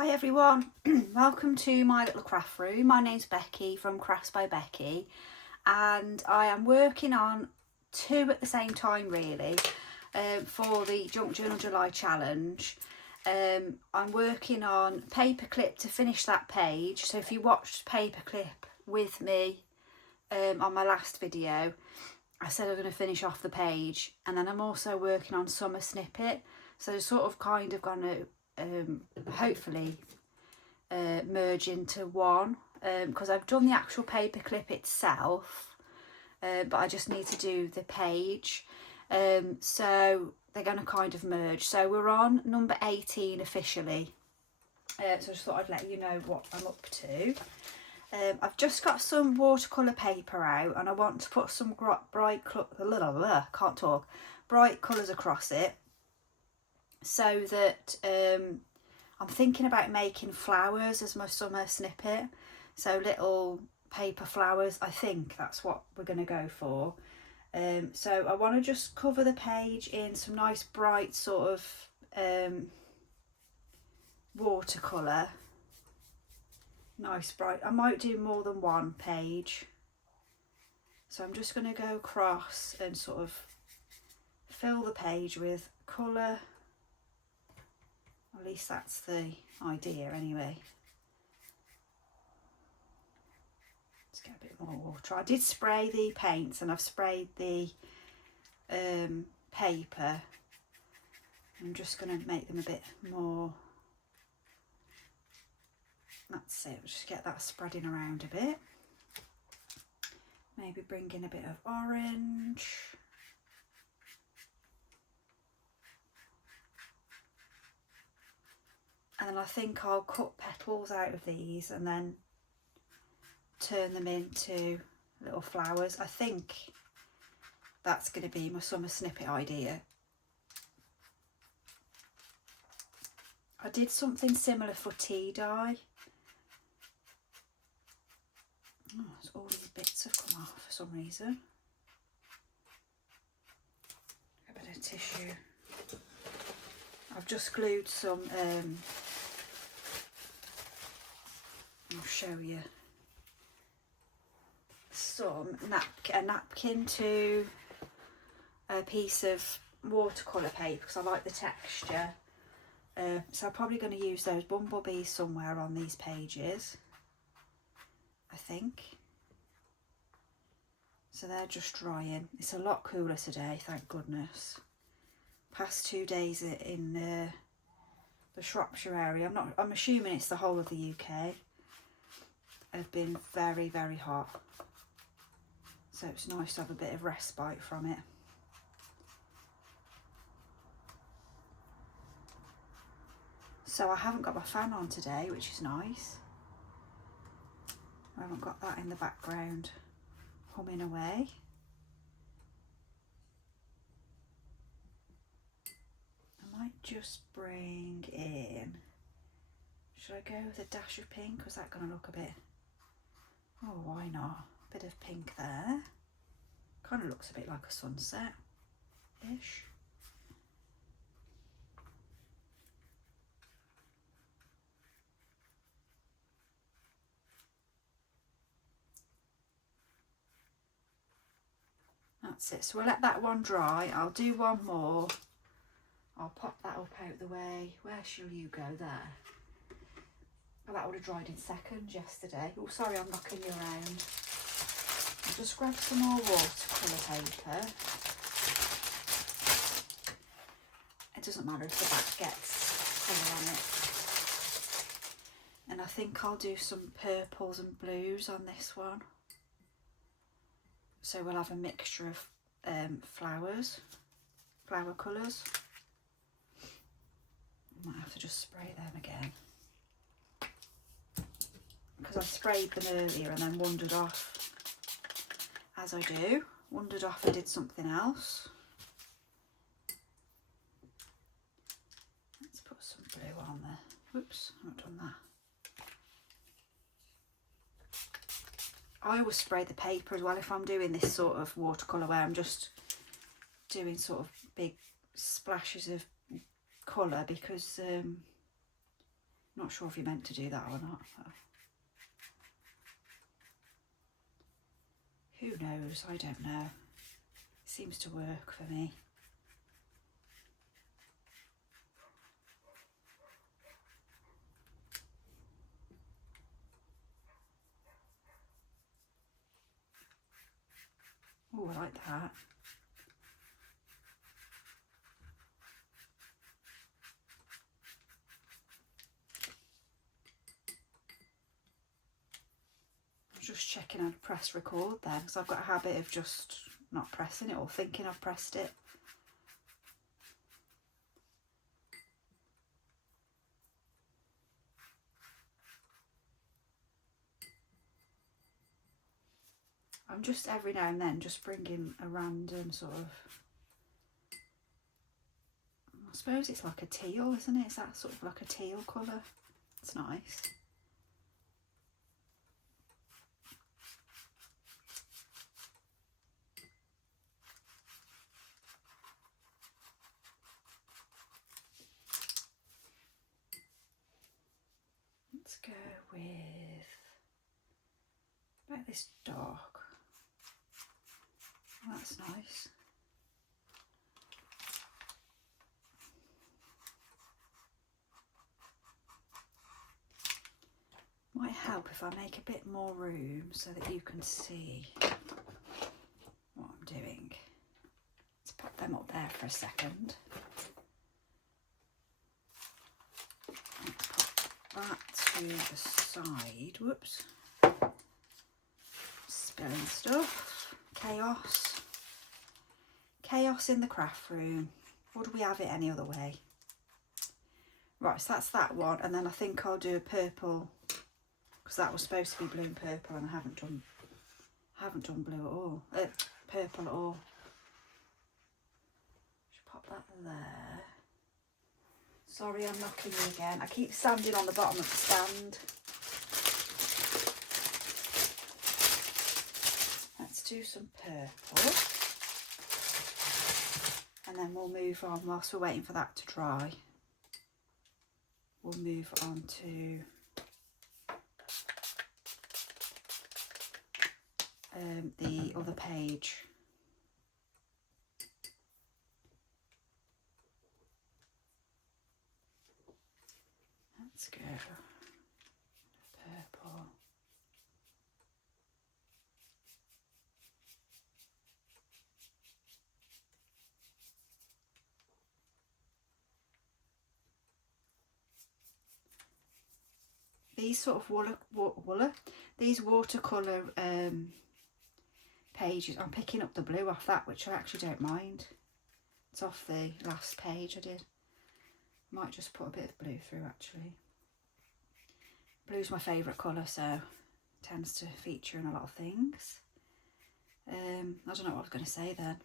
Hi everyone, welcome to my little craft room. My name's Becky from Crafts by Becky, and I am working on two at the same time really for the Junk Journal July challenge. I'm working on paperclip to finish that page, so if you watched paperclip with me on my last video, I said I'm going to finish off the page, and then I'm also working on summer snippet, so sort of kind of going to hopefully merge into one, because I've done the actual paperclip itself, but I just need to do the page, so they're going to kind of merge. So we're on number 18 officially, so I just thought I'd let you know what I'm up to. I've just got some watercolour paper out, and I want to put some bright colours across it, so that I'm thinking about making flowers as my summer snippet, so little paper flowers. I think that's what we're going to go for. So I want to just cover the page in some nice bright sort of watercolour. Nice bright. I might do more than one page, so I'm just going to go across and sort of fill the page with colour. At least that's the idea anyway. Let's get a bit more water. I did spray the paints and I've sprayed the paper. I'm just going to make them a bit more. That's it. Just get that spreading around a bit. Maybe bring in a bit of orange. And then I think I'll cut petals out of these and then turn them into little flowers. I think that's going to be my summer snippet idea. I did something similar for tea dye. Oh, all these bits have come off for some reason. A bit of tissue. I've just glued some, I'll show you, a napkin to a piece of watercolour paper because I like the texture. So I'm probably going to use those bumblebees somewhere on these pages, I think. So they're just drying. It's a lot cooler today, thank goodness. Past 2 days in the Shropshire area, I'm assuming it's the whole of the UK, have been very, very hot. So it's nice to have a bit of respite from it. So I haven't got my fan on today, which is nice. I haven't got that in the background humming away. I might just bring in, should I go with a dash of pink, or is that going to look a bit, oh why not, a bit of pink there, kind of looks a bit like a sunset-ish. That's it, so we'll let that one dry. I'll do one more. I'll pop that up out the way. Where shall you go? There. Oh, that would have dried in seconds yesterday. Oh, sorry, I'm knocking you around. I'll just grab some more watercolour paper. It doesn't matter if the back gets colour on it. And I think I'll do some purples and blues on this one. So we'll have a mixture of flower colours. Might have to just spray them again, because I sprayed them earlier and then wandered off, as I do. Wandered off and did something else. Let's put some blue on there. Whoops, I've not done that. I always spray the paper as well if I'm doing this sort of watercolour where I'm just doing sort of big splashes of colour, because Not sure if you're meant to do that or not. Who knows? I don't know. It seems to work for me. Oh, I like that. I'm just checking I'd press record then, because I've got a habit of just not pressing it or thinking I've pressed it. I'm just every now and then just bringing a random sort of, I suppose it's like a teal, isn't it? It's that sort of like a teal colour. It's nice. Let's go with about this dark. Oh, that's nice. Might help if I make a bit more room so that you can see what I'm doing. Let's pop them up there for a second. Let's pop that to the side. Whoops. Spilling stuff. Chaos. Chaos in the craft room. Would we have it any other way? Right, so that's that one, and then I think I'll do a purple, because that was supposed to be blue and purple, and I haven't done blue at all. Purple at all. Just pop that there. Sorry, I'm knocking you again. I keep standing on the bottom of the stand. Let's do some purple. And then we'll move on, whilst we're waiting for that to dry, we'll move on to the other page. Let's go purple. These sort of these watercolour pages, I'm picking up the blue off that, which I actually don't mind. It's off the last page I did. Might just put a bit of blue through actually. Blue's my favourite colour, so tends to feature in a lot of things. I don't know what I was going to say then.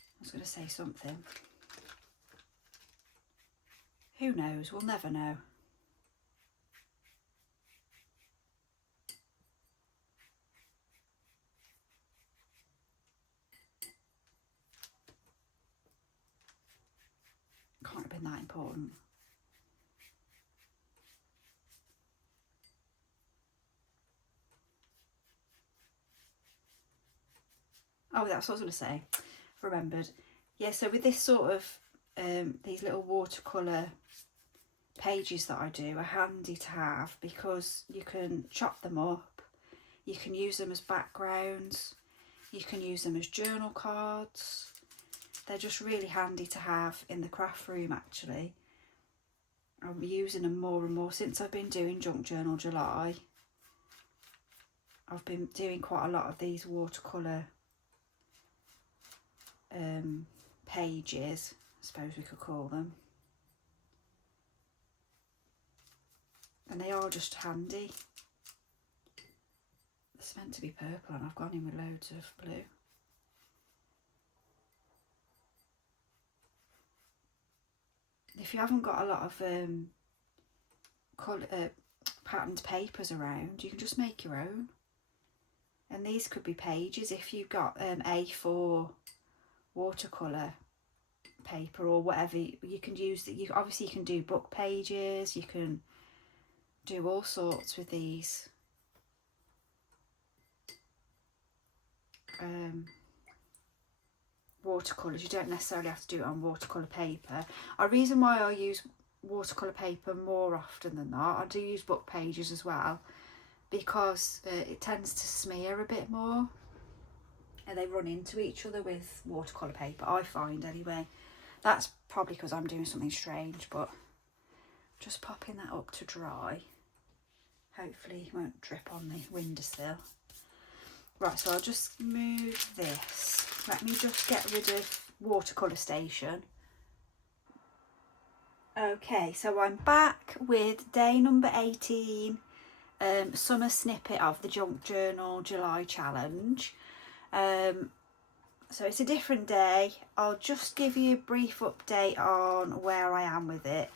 I was going to say something. Who knows? We'll never know. Can't have been that important. Oh, that's what I was going to say. Remembered. Yeah, so with this sort of, these little watercolour pages that I do are handy to have, because you can chop them up, you can use them as backgrounds, you can use them as journal cards. They're just really handy to have in the craft room actually. I'm using them more and more since I've been doing Junk Journal July. I've been doing quite a lot of these watercolour pages, I suppose we could call them. And they are just handy. It's meant to be purple and I've gone in with loads of blue. If you haven't got a lot of patterned papers around, you can just make your own. And these could be pages if you've got A4 watercolour paper or whatever you can use. That you obviously you can do book pages, you can do all sorts with these. Watercolours. You don't necessarily have to do it on watercolour paper. A reason why I use watercolour paper more often than not, I do use book pages as well, because it tends to smear a bit more and they run into each other with watercolour paper, I find anyway. That's probably because I'm doing something strange, but just popping that up to dry. Hopefully it won't drip on the windowsill. Right, so I'll just move this. Let me just get rid of watercolour station. Okay, so I'm back with day number 18, summer snippet of the Junk Journal July challenge. So it's a different day. I'll just give you a brief update on where I am with it.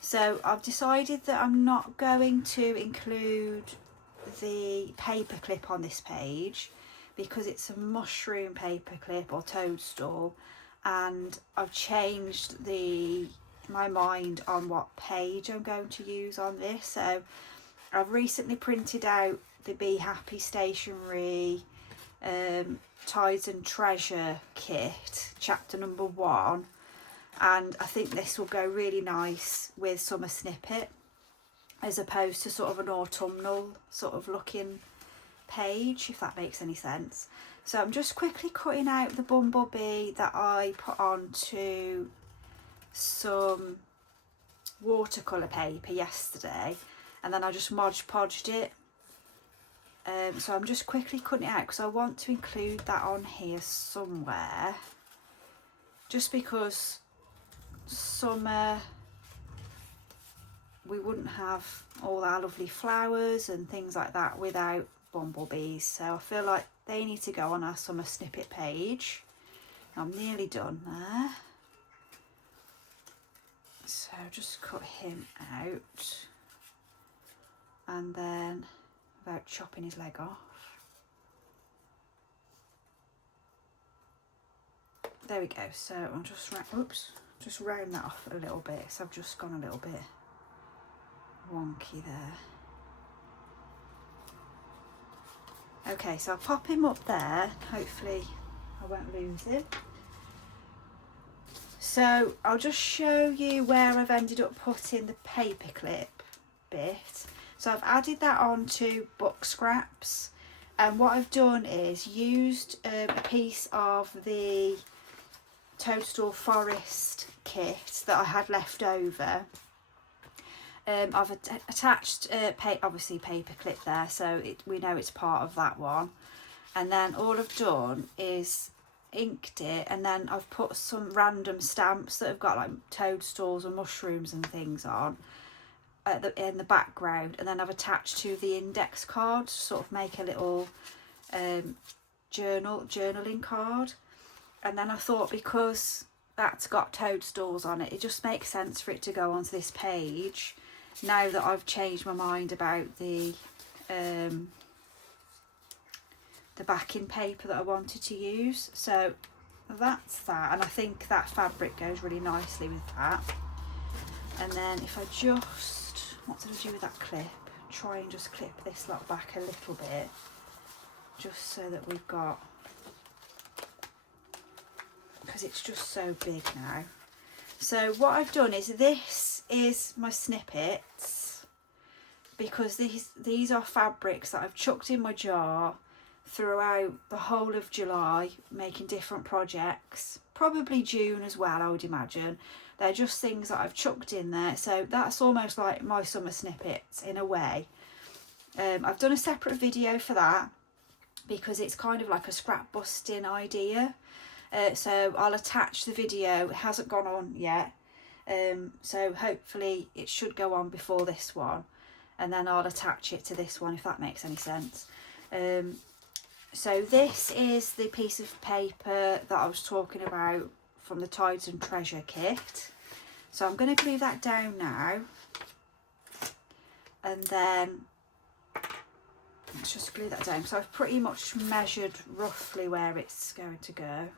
So I've decided that I'm not going to include the paperclip on this page because it's a mushroom paperclip or toadstool, and I've changed my mind on what page I'm going to use on this. So I've recently printed out the Be Happy Stationery Tides and Treasure kit, chapter number 1, and I think this will go really nice with Summer Snippet as opposed to sort of an autumnal sort of looking page, if that makes any sense. So I'm just quickly cutting out the bumblebee that I put onto some watercolour paper yesterday, and then I just Mod Podged it. So I'm just quickly cutting it out because I want to include that on here somewhere, just because summer we wouldn't have all our lovely flowers and things like that without bumblebees. So I feel like they need to go on our summer snippet page. I'm nearly done there. So just cut him out, and then without chopping his leg off. There we go. So I'll just round that off a little bit. So I've just gone a little bit wonky there. Okay, so I'll pop him up there. Hopefully I won't lose him. So I'll just show you where I've ended up putting the paperclip bit. So I've added that onto book scraps, and what I've done is used a piece of the Toadstool Forest kit that I had left over. I've attached obviously paperclip there, so we know it's part of that one, and then all I've done is inked it, and then I've put some random stamps that have got like toadstools and mushrooms and things on in the background, and then I've attached to the index card to sort of make a little journaling card. And then I thought, because that's got toadstools on it, it just makes sense for it to go onto this page now that I've changed my mind about the backing paper that I wanted to use. So that's that, and I think that fabric goes really nicely with that. And then if I just, what did I do with that clip? Try and just clip this lot back a little bit, just so that we've got, because it's just so big now. So what I've done is, this is my snippets, because these are fabrics that I've chucked in my jar throughout the whole of July, making different projects, probably June as well, I would imagine. They're just things that I've chucked in there, so that's almost like my summer snippets in a way. I've done a separate video for that because it's kind of like a scrap busting idea. So I'll attach the video. It hasn't gone on yet, so hopefully it should go on before this one, and then I'll attach it to this one, if that makes any sense. So this is the piece of paper that I was talking about from the Tides and Treasure kit. So I'm going to glue that down now, and then let's just glue that down. So I've pretty much measured roughly where it's going to go.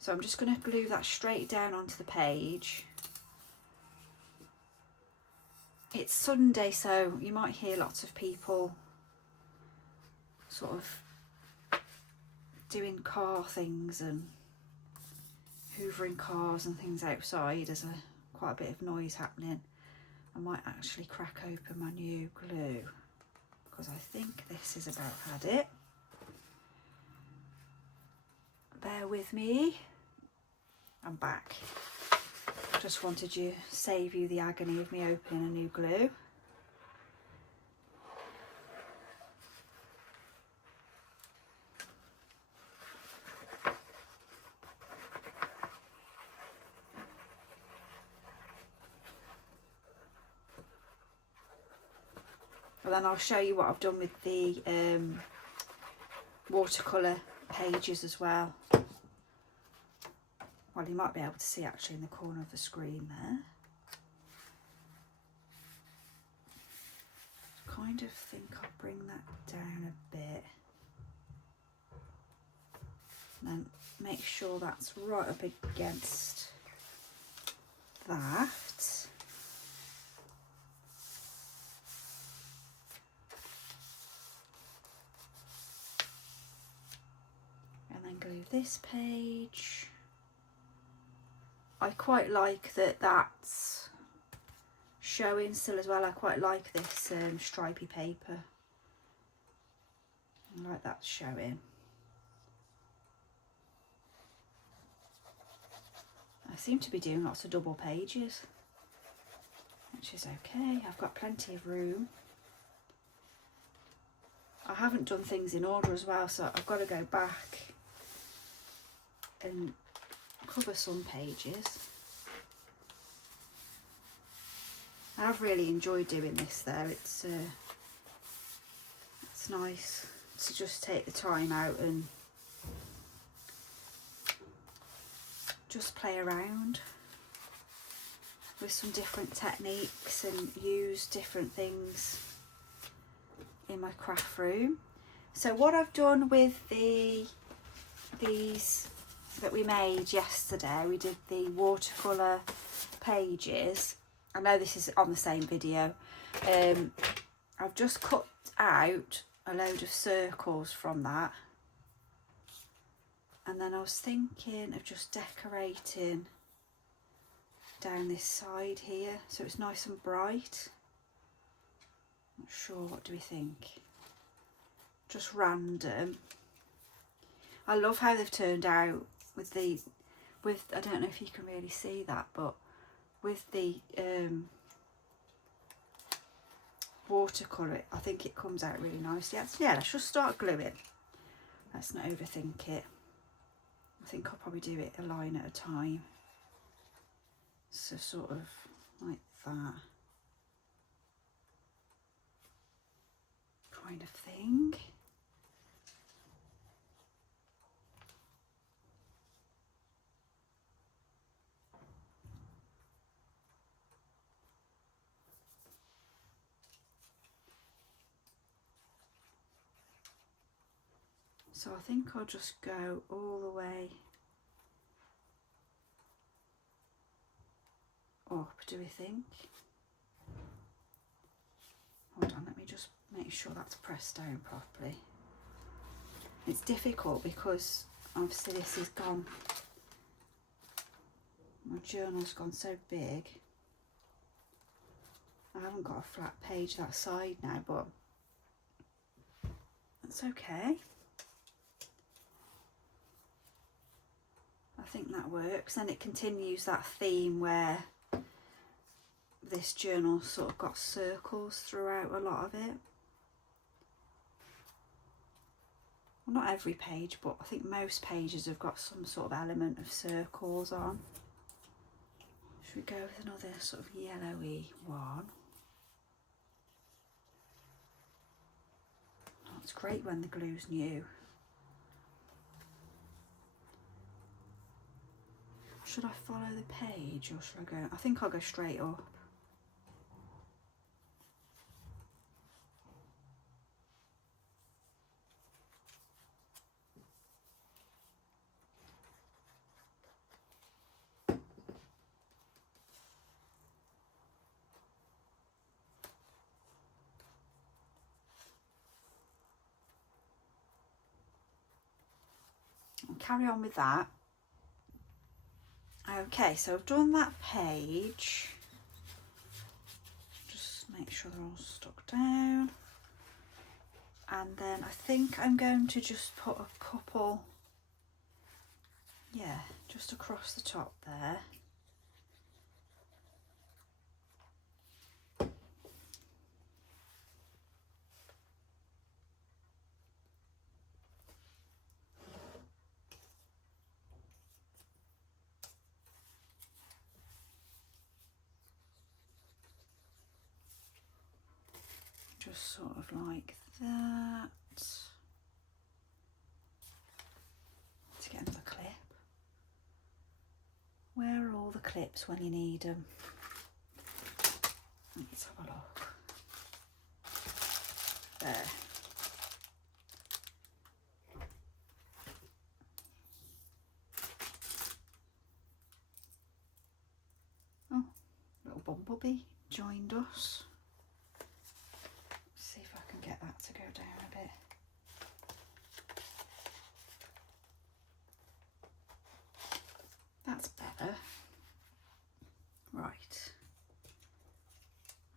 So I'm just going to glue that straight down onto the page. It's Sunday, so you might hear lots of people sort of doing car things and hoovering cars and things outside. There's quite a bit of noise happening. I might actually crack open my new glue because I think this is about had it. Bear with me. I'm back. Just wanted to save you the agony of me opening a new glue. And then I'll show you what I've done with the watercolour pages as well. Well, you might be able to see actually in the corner of the screen there. Kind of think I'll bring that down a bit. And then make sure that's right up against that. And then glue this page. I quite like that that's showing still as well. I quite like this stripy paper. I like that showing. I seem to be doing lots of double pages, which is okay. I've got plenty of room. I haven't done things in order as well, so I've got to go back and cover some pages. I've really enjoyed doing this though. It's nice to just take the time out and just play around with some different techniques and use different things in my craft room. So what I've done with these that we made yesterday, we did the watercolour pages. I know this is on the same video. I've just cut out a load of circles from that, and then I was thinking of just decorating down this side here so it's nice and bright. Not sure, what do we think? Just random. I love how they've turned out with I don't know if you can really see that, but with the watercolour, I think it comes out really nicely. Yeah, let's just start gluing. Let's not overthink it. I think I'll probably do it a line at a time. So sort of like that kind of thing. So I think I'll just go all the way up, do we think? Hold on, let me just make sure that's pressed down properly. It's difficult because obviously this is gone, my journal's gone so big. I haven't got a flat page that side now, but that's okay. I think that works. Then it continues that theme where this journal sort of got circles throughout a lot of it. Well, not every page, but I think most pages have got some sort of element of circles on. Should we go with another sort of yellowy one? Oh, it's great when the glue's new. Should I follow the page or should I go? I think I'll go straight up. carry on with that. Okay, so I've done that page. Just make sure they're all stuck down. And then I think I'm going to just put a couple, yeah, just across the top there. Just sort of like that. To get another clip. Where are all the clips when you need them? Let's have a look. There. Oh, little bumblebee joined us. Let's see if I can get that to go down a bit. That's better. Right.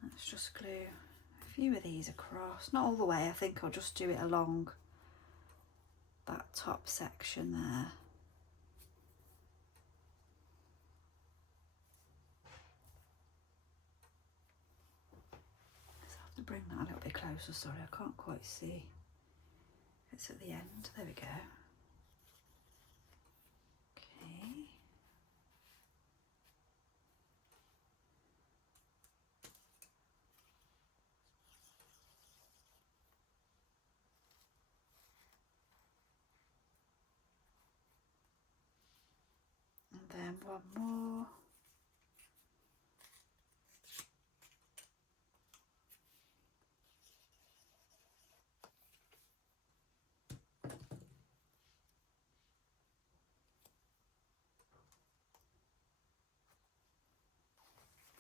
Let's just glue a few of these across. Not all the way, I think I'll just do it along that top section there. Let's have to bring that a little bit closer, sorry, I can't quite see. It's at the end, there we go. Okay. And then one more.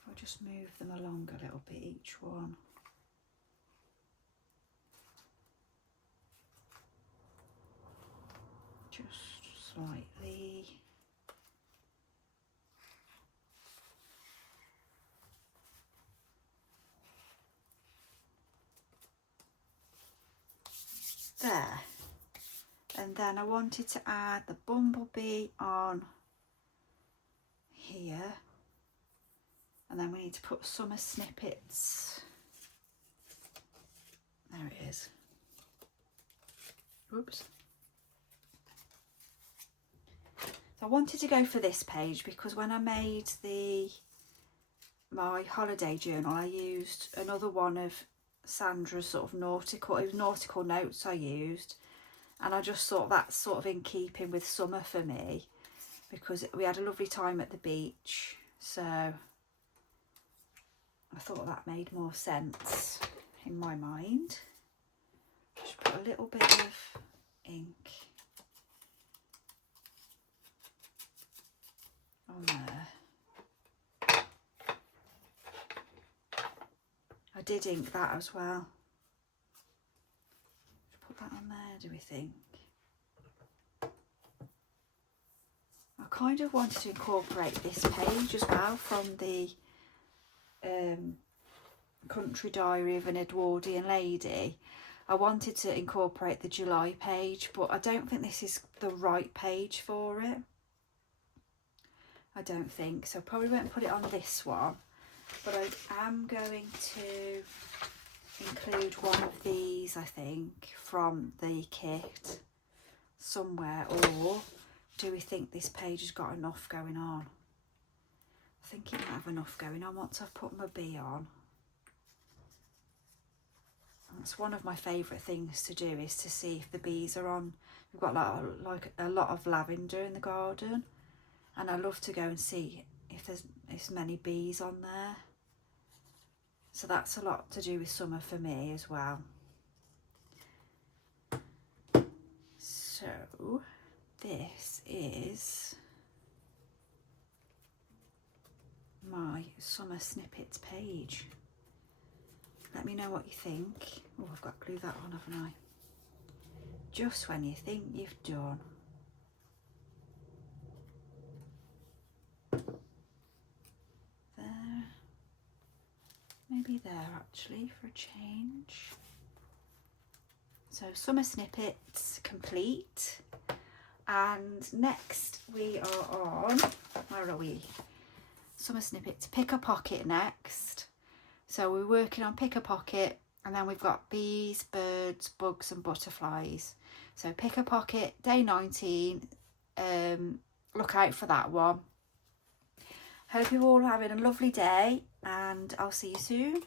I'll just move them along a little bit, each one. Just slightly. There. And then I wanted to add the bumblebee on here. And then we need to put summer snippets. There it is. Oops. So I wanted to go for this page because when I made my holiday journal, I used another one of Sandra's sort of nautical, it was nautical notes I used. And I just thought that's sort of in keeping with summer for me because we had a lovely time at the beach. So I thought that made more sense in my mind. Just put a little bit of ink on there. I did ink that as well. Put that on there, do we think? I kind of wanted to incorporate this page as well from the Country Diary of an Edwardian Lady. I wanted to incorporate the July page, but I don't think this is the right page for it. I don't think so. Probably won't put it on this one, but I am going to include one of these, I think, from the kit somewhere. Or do we think this page has got enough going on? I think it might have enough going on once I've put my bee on. That's one of my favourite things to do, is to see if the bees are on. We've got like a lot of lavender in the garden, and I love to go and see if there's many bees on there. So that's a lot to do with summer for me as well. So this is my summer snippets page. Let me know what you think. Oh, I've got to glue that on, haven't I? Just when you think you've done. there actually for a change. So summer snippets complete, and next we are on, where are we? Summer snippets, pick a pocket next. So we're working on pick a pocket, and then we've got bees, birds, bugs and butterflies. So pick a pocket, day 19, look out for that one. Hope you're all having a lovely day, and I'll see you soon.